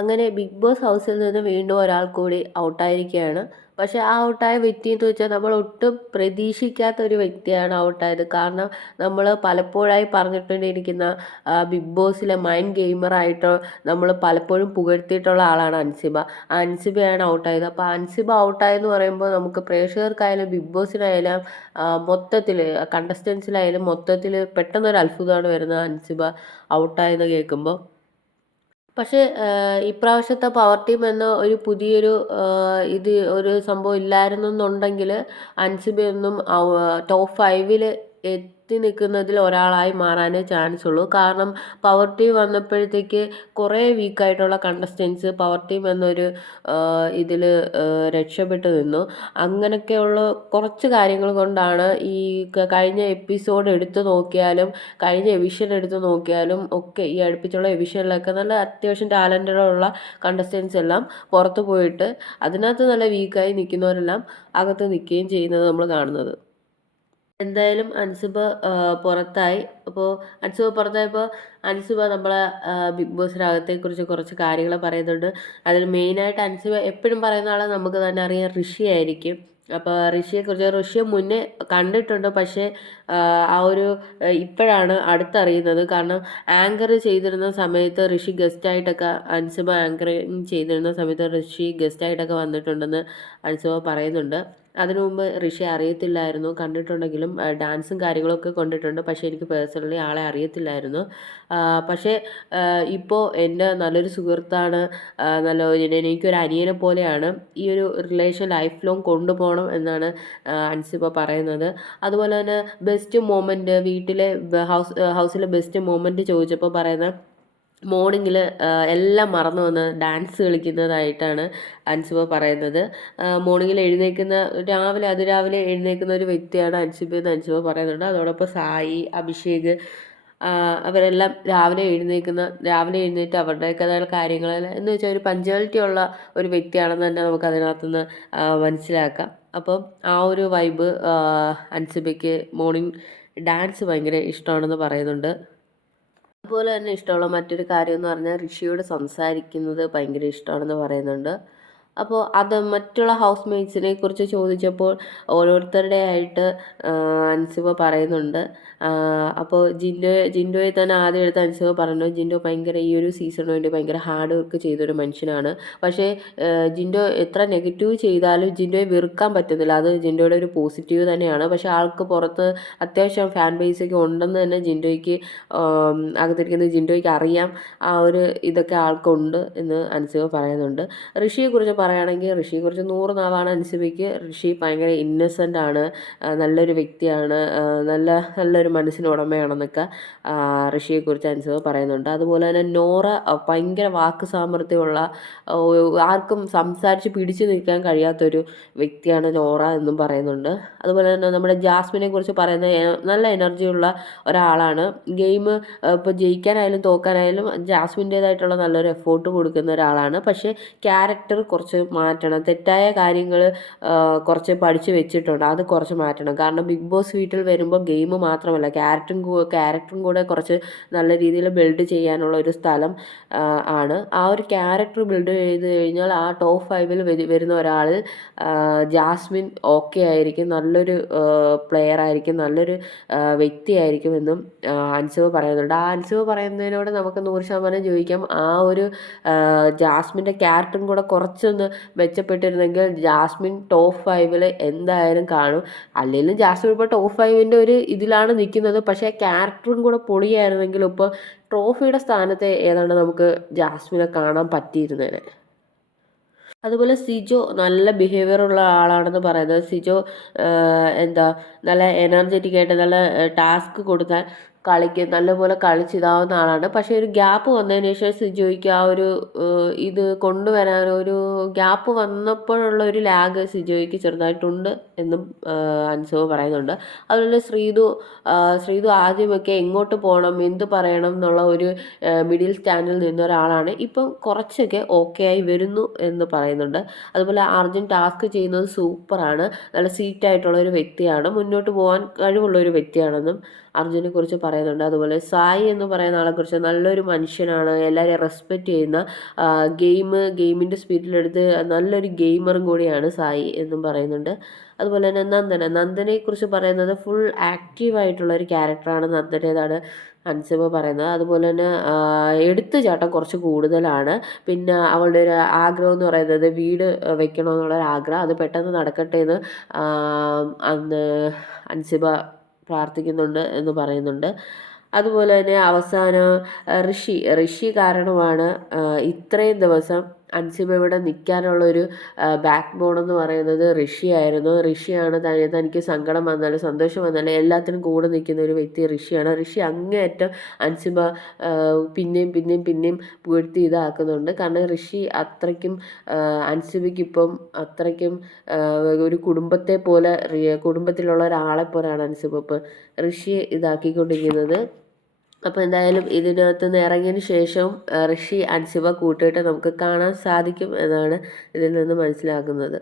അങ്ങനെ big boss ഹൗസിൽ നിന്ന് വീണ്ടും ഒരാൾ കൂടി ഔട്ടായിരിക്കുകയാണ്. പക്ഷേ ആ ഔട്ടായ വ്യക്തി എന്ന് വെച്ചാൽ നമ്മൾ ഒട്ടും പ്രതീക്ഷിക്കാത്ത ഒരു വ്യക്തിയാണ് ഔട്ടായത്. കാരണം നമ്മൾ പലപ്പോഴായി പറഞ്ഞിട്ടുണ്ടിരിക്കുന്ന ബിഗ് ബോസിലെ മൈൻഡ് ഗെയിമറായിട്ട് നമ്മൾ പലപ്പോഴും പുകഴ്ത്തിയിട്ടുള്ള ആളാണ് അൻസിബ. ആ അൻസിബയാണ് ഔട്ടായത്. അപ്പോൾ അൻസിബ ഔട്ടായെന്ന് പറയുമ്പോൾ നമുക്ക് പ്രേക്ഷകർക്കായാലും ബിഗ് ബോസിനായാലും മൊത്തത്തിൽ കണ്ടസ്റ്റൻസിലായാലും മൊത്തത്തിൽ പെട്ടെന്നൊരു അത്ഭുതമാണ് വരുന്നത് അൻസിബ ഔട്ടായെന്ന് കേൾക്കുമ്പോൾ. പക്ഷേ ഇപ്രാവശ്യത്തെ പവർ ടീം എന്ന ഒരു പുതിയൊരു ഇത് ഒരു സംഭവം ഇല്ലായിരുന്നെന്നുണ്ടെങ്കിൽ അൻസിബയൊന്നും ടോപ്പ് 5 എത്തി നിൽക്കുന്നതിൽ ഒരാളായി മാറാനേ ചാൻസ് ഉള്ളൂ. കാരണം പവർ ടീം വന്നപ്പോഴത്തേക്ക് കുറേ വീക്കായിട്ടുള്ള കണ്ടസ്റ്റൻസ് പവർ ടീം എന്നൊരു ഇതിൽ രക്ഷപ്പെട്ട് നിന്നു. അങ്ങനെയൊക്കെയുള്ള കുറച്ച് കാര്യങ്ങൾ കൊണ്ടാണ് ഈ കഴിഞ്ഞ എപ്പിസോഡ് എടുത്തു നോക്കിയാലും കഴിഞ്ഞ എവിഷൻ എടുത്ത് നോക്കിയാലും ഒക്കെ ഈ അടുപ്പിച്ചുള്ള എവിഷനിലൊക്കെ നല്ല അത്യാവശ്യം ടാലൻറ്റഡുള്ള കണ്ടസ്റ്റൻസ് എല്ലാം പുറത്ത് പോയിട്ട് അതിനകത്ത് നല്ല വീക്കായി നിൽക്കുന്നവരെല്ലാം അകത്ത് നിൽക്കുകയും ചെയ്യുന്നത് നമ്മൾ കാണുന്നത്. എന്തായാലും അൻസിബ പുറത്തായി. അപ്പോൾ അൻസിബ പുറത്തായപ്പോൾ അൻസിബ നമ്മളെ ബിഗ് ബോസിനകത്തെക്കുറിച്ച് കുറച്ച് കാര്യങ്ങൾ പറയുന്നുണ്ട്. അതിൽ മെയിനായിട്ട് അൻസിബ എപ്പോഴും പറയുന്ന ആളെ നമുക്ക് തന്നെ അറിയാം, ഋഷി ആയിരിക്കും. അപ്പോൾ ഋഷിയെ മുന്നേ കണ്ടിട്ടുണ്ട്. പക്ഷേ ആ ഒരു ഇപ്പോഴാണ് അടുത്തറിയുന്നത്. കാരണം ആങ്കർ ചെയ്തിരുന്ന സമയത്ത് ഋഷി ഗസ്റ്റായിട്ടൊക്കെ അൻസിബ ആങ്കറിങ് ചെയ്തിരുന്ന സമയത്ത് ഋഷി ഗസ്റ്റായിട്ടൊക്കെ വന്നിട്ടുണ്ടെന്ന് അൻസിബ പറയുന്നുണ്ട്. അതിനു മുമ്പ് ഋഷി അറിയത്തില്ലായിരുന്നു. കണ്ടിട്ടുണ്ടെങ്കിലും ഡാൻസും കാര്യങ്ങളൊക്കെ കണ്ടിട്ടുണ്ട്. പക്ഷേ എനിക്ക് പേഴ്സണലി ആളെ അറിയത്തില്ലായിരുന്നു. പക്ഷേ ഇപ്പോൾ എൻ്റെ നല്ലൊരു സുഹൃത്താണ്. എനിക്കൊരു അനിയനെ പോലെയാണ്. ഈ ഒരു റിലേഷൻ ലൈഫ് ലോങ് കൊണ്ടുപോകണം എന്നാണ് അൻസിബ പറയുന്നത്. അതുപോലെ തന്നെ ബെസ്റ്റ് മൊമെൻറ്റ് വീട്ടിലെ ഹൗസിലെ ബെസ്റ്റ് മൊമെൻറ്റ് ചോദിച്ചപ്പോൾ പറയുന്നത് മോർണിംഗിൽ എല്ലാം മറന്നു വന്ന് ഡാൻസ് കളിക്കുന്നതായിട്ടാണ് അൻസിബ പറയുന്നത്. മോർണിംഗിൽ അതിരാവിലെ എഴുന്നേൽക്കുന്ന ഒരു വ്യക്തിയാണ് അൻസിബ എന്ന് അൻസിബ പറയുന്നുണ്ട്. അതോടൊപ്പം സായി, അഭിഷേക് അവരെല്ലാം രാവിലെ എഴുന്നേറ്റ് അവരുടേതായ കാര്യങ്ങൾ എന്ന് വെച്ചാൽ ഒരു പഞ്ച്വാലിറ്റി ഉള്ള ഒരു വ്യക്തിയാണെന്ന് തന്നെ നമുക്ക് അതിനകത്തുനിന്ന് മനസ്സിലാക്കാം. അപ്പം ആ ഒരു വൈബ് അൻസിബയ്ക്ക് മോർണിംഗ് ഡാൻസ് ഭയങ്കര ഇഷ്ടമാണെന്ന് പറയുന്നുണ്ട്. അതുപോലെ തന്നെ ഇഷ്ടമുള്ള മറ്റൊരു കാര്യം എന്ന് പറഞ്ഞാൽ ഋഷിയോട് സംസാരിക്കുന്നത് ഭയങ്കര ഇഷ്ടമാണെന്ന് പറയുന്നുണ്ട്. അപ്പോൾ അത് മറ്റുള്ള ഹൗസ് മേറ്റ്സിനെ കുറിച്ച് ചോദിച്ചപ്പോൾ ഓരോരുത്തരുടെ ആയിട്ട് അൻസിബ പറയുന്നുണ്ട്. അപ്പോൾ ജിൻഡോയെ തന്നെ ആദ്യം എടുത്ത് അൻസിബ പറഞ്ഞു, ജിൻഡോ ഭയങ്കര ഈ ഒരു സീസണിന് വേണ്ടി ഭയങ്കര ഹാർഡ് വർക്ക് ചെയ്തൊരു മനുഷ്യനാണ്. പക്ഷേ ജിൻഡോ എത്ര നെഗറ്റീവ് ചെയ്താലും ജിൻഡോയെ വെറുക്കാൻ പറ്റുന്നില്ല. അത് ജിൻഡോയുടെ ഒരു പോസിറ്റീവ് തന്നെയാണ്. പക്ഷേ ആൾക്ക് പുറത്ത് അത്യാവശ്യം ഫാൻ ബേസൊക്കെ ഉണ്ടെന്ന് തന്നെ അകത്തിരിക്കുന്ന ജിൻഡോയ്ക്ക് അറിയാം. ആ ഒരു ഇതൊക്കെ ആൾക്കുണ്ട് എന്ന് അൻസിബ പറയുന്നുണ്ട്. ഋഷിയെക്കുറിച്ച് പറയുകയാണെങ്കിൽ ഋഷിയെക്കുറിച്ച് 100 നാവാണ് അൻസിബയ്ക്ക്. ഋഷി ഭയങ്കര ഇന്നസെൻ്റ് ആണ്, നല്ലൊരു വ്യക്തിയാണ്, നല്ലൊരു മനസ്സിന് ഉടമയാണെന്നൊക്കെ ഋഷിയെക്കുറിച്ച് അൻസിബ പറയുന്നുണ്ട്. അതുപോലെ തന്നെ നോറ ഭയങ്കര വാക്ക് സാമർഥ്യമുള്ള, ആർക്കും സംസാരിച്ച് പിടിച്ചു നിൽക്കാൻ കഴിയാത്തൊരു വ്യക്തിയാണ് നോറ എന്നും പറയുന്നുണ്ട്. അതുപോലെ തന്നെ നമ്മുടെ ജാസ്മിനെ കുറിച്ച് പറയുന്ന നല്ല എനർജിയുള്ള ഒരാളാണ്. ഗെയിം ഇപ്പോൾ ജയിക്കാനായാലും തോക്കാനായാലും ജാസ്മിൻ്റേതായിട്ടുള്ള നല്ലൊരു എഫോർട്ട് കൊടുക്കുന്ന ഒരാളാണ്. പക്ഷേ ക്യാരക്ടർ കുറച്ച് മാറ്റണം. തെറ്റായ കാര്യങ്ങൾ കുറച്ച് പഠിച്ച് വെച്ചിട്ടുണ്ട്, അത് കുറച്ച് മാറ്റണം. കാരണം ബിഗ് ബോസ് വീട്ടിൽ വരുമ്പോൾ ഗെയിം മാത്രമല്ല ക്യാരക്ടറും കൂടെ കുറച്ച് നല്ല രീതിയിൽ ബിൽഡ് ചെയ്യാനുള്ള ഒരു സ്ഥലം ആണ്. ആ ഒരു ക്യാരക്ടർ ബിൽഡ് ചെയ്ത് കഴിഞ്ഞാൽ ആ ടോപ്പ് 5 വരുന്ന ഒരാളിൽ ജാസ്മിൻ ഓക്കെ ആയിരിക്കും, നല്ലൊരു പ്ലെയർ ആയിരിക്കും, നല്ലൊരു വ്യക്തിയായിരിക്കും എന്നും അൻസിബ പറയുന്നുണ്ട്. ആ അൻസിബ പറയുന്നതിനോട് നമുക്ക് 100% ചോദിക്കാം. ആ ഒരു ജാസ്മിൻ്റെ ക്യാരക്ടറും കൂടെ കുറച്ചൊന്ന് മെച്ചപ്പെട്ടിരുന്നെങ്കിൽ ജാസ്മിൻ ടോപ്പ് 5 എന്തായാലും കാണും. അല്ലെങ്കിലും ജാസ്മിൻ ഇപ്പോൾ ടോപ്പ് 5 ഒരു ഇതിലാണ് നിൽക്കുന്നത്. പക്ഷേ ക്യാരക്ടറും കൂടെ പൊളിയായിരുന്നെങ്കിൽ ഇപ്പോൾ ട്രോഫിയുടെ സ്ഥാനത്ത് ഏതാണ്ട് നമുക്ക് ജാസ്മിനെ കാണാൻ പറ്റിയിരുന്നേനെ. അതുപോലെ സിജോ നല്ല ബിഹേവിയറുള്ള ആളാണെന്ന് പറയുന്നത്. സിജോ എന്താ നല്ല എനർജറ്റിക് ആയിട്ട് നല്ല ടാസ്ക് കൊടുത്താൽ നല്ലപോലെ കളിച്ചിതാവുന്ന ആളാണ്. പക്ഷേ ഒരു ഗ്യാപ്പ് വന്നതിന് ശേഷം സിജോയ്ക്ക് ആ ഒരു ഇത് കൊണ്ടുവരാൻ ഒരു ഗ്യാപ്പ് വന്നപ്പോഴുള്ള ഒരു ലാഗ് സിജോയ്ക്ക് ചെറുതായിട്ടുണ്ട് എന്നും അൻസിബ പറയുന്നുണ്ട്. അതുപോലെ ശ്രീതു ആദ്യമൊക്കെ എങ്ങോട്ട് പോകണം, എന്ത് പറയണം എന്നുള്ള ഒരു മിഡിൽ സ്റ്റാൻഡിൽ നിന്ന ഒരാളാണ്. ഇപ്പം കുറച്ചൊക്കെ ഓക്കെ ആയി വരുന്നു എന്ന് പറയുന്നുണ്ട്. അതുപോലെ അർജുൻ ടാസ്ക് ചെയ്യുന്നത് സൂപ്പറാണ്, നല്ല സീറ്റായിട്ടുള്ള ഒരു വ്യക്തിയാണ്, മുന്നോട്ട് പോകാൻ കഴിവുള്ള ഒരു വ്യക്തിയാണെന്നും അർജുനെ കുറിച്ച് പറയുന്നുണ്ട്. അതുപോലെ സായി എന്ന് പറയുന്ന ആളെക്കുറിച്ച് നല്ലൊരു മനുഷ്യനാണ്, എല്ലാവരെയും റെസ്പെക്റ്റ് ചെയ്യുന്ന, ഗെയിമിൻ്റെ സ്പിരിറ്റിലെടുത്ത് നല്ലൊരു ഗെയിമറും കൂടിയാണ് സായി എന്നും പറയുന്നുണ്ട്. അതുപോലെ തന്നെ നന്ദനയെക്കുറിച്ച് പറയുന്നത് ഫുൾ ആക്റ്റീവായിട്ടുള്ള ഒരു ക്യാരക്ടറാണ് നന്ദനേതാണ് അൻസിബ പറയുന്നത്. അതുപോലെ തന്നെ എടുത്തുചാട്ടം കുറച്ച് കൂടുതലാണ്. പിന്നെ അവളുടെ ഒരു ആഗ്രഹം എന്ന് പറയുന്നത് വീട് വെക്കണമെന്നുള്ളൊരു ആഗ്രഹം, അത് പെട്ടെന്ന് നടക്കട്ടെ എന്ന് അന്ന് അൻസിബ പ്രാർത്ഥിക്കുന്നുണ്ട് എന്ന് പറയുന്നുണ്ട്. അതുപോലെ തന്നെ അവസാനം ഋഷി കാരണമാണ് ഇത്രയും ദിവസം അൻസിബ ഇവിടെ നിൽക്കാനുള്ളൊരു ബാക്ക് ബോൺ എന്ന് പറയുന്നത് ഋഷിയായിരുന്നു. ഋഷിയാണ് തനിക്ക് സങ്കടം വന്നാലും സന്തോഷം വന്നാലും എല്ലാത്തിനും കൂടെ നിൽക്കുന്ന ഒരു വ്യക്തി ഋഷിയാണ്. ഋഷി അങ്ങേയറ്റം അൻസിബ പിന്നെയും പിന്നെയും പിന്നെയും പുകഴ്ത്തി ഇതാക്കുന്നുണ്ട്. കാരണം ഋഷി അത്രയ്ക്കും അൻസിബയ്ക്കിപ്പം അത്രയ്ക്കും ഒരു കുടുംബത്തെ പോലെ, കുടുംബത്തിലുള്ള ഒരാളെ പോലെയാണ് അൻസിബ ഇപ്പം ഋഷിയെ ഇതാക്കിക്കൊണ്ടിരിക്കുന്നത്. അപ്പോൾ എന്തായാലും ഇതിനകത്ത് നിന്ന് ഇറങ്ങിയതിന് ശേഷവും ഋഷി അൻസിബ കൂട്ടുകെട്ട് നമുക്ക് കാണാൻ സാധിക്കും എന്നാണ് ഇതിൽ നിന്ന് മനസ്സിലാക്കുന്നത്.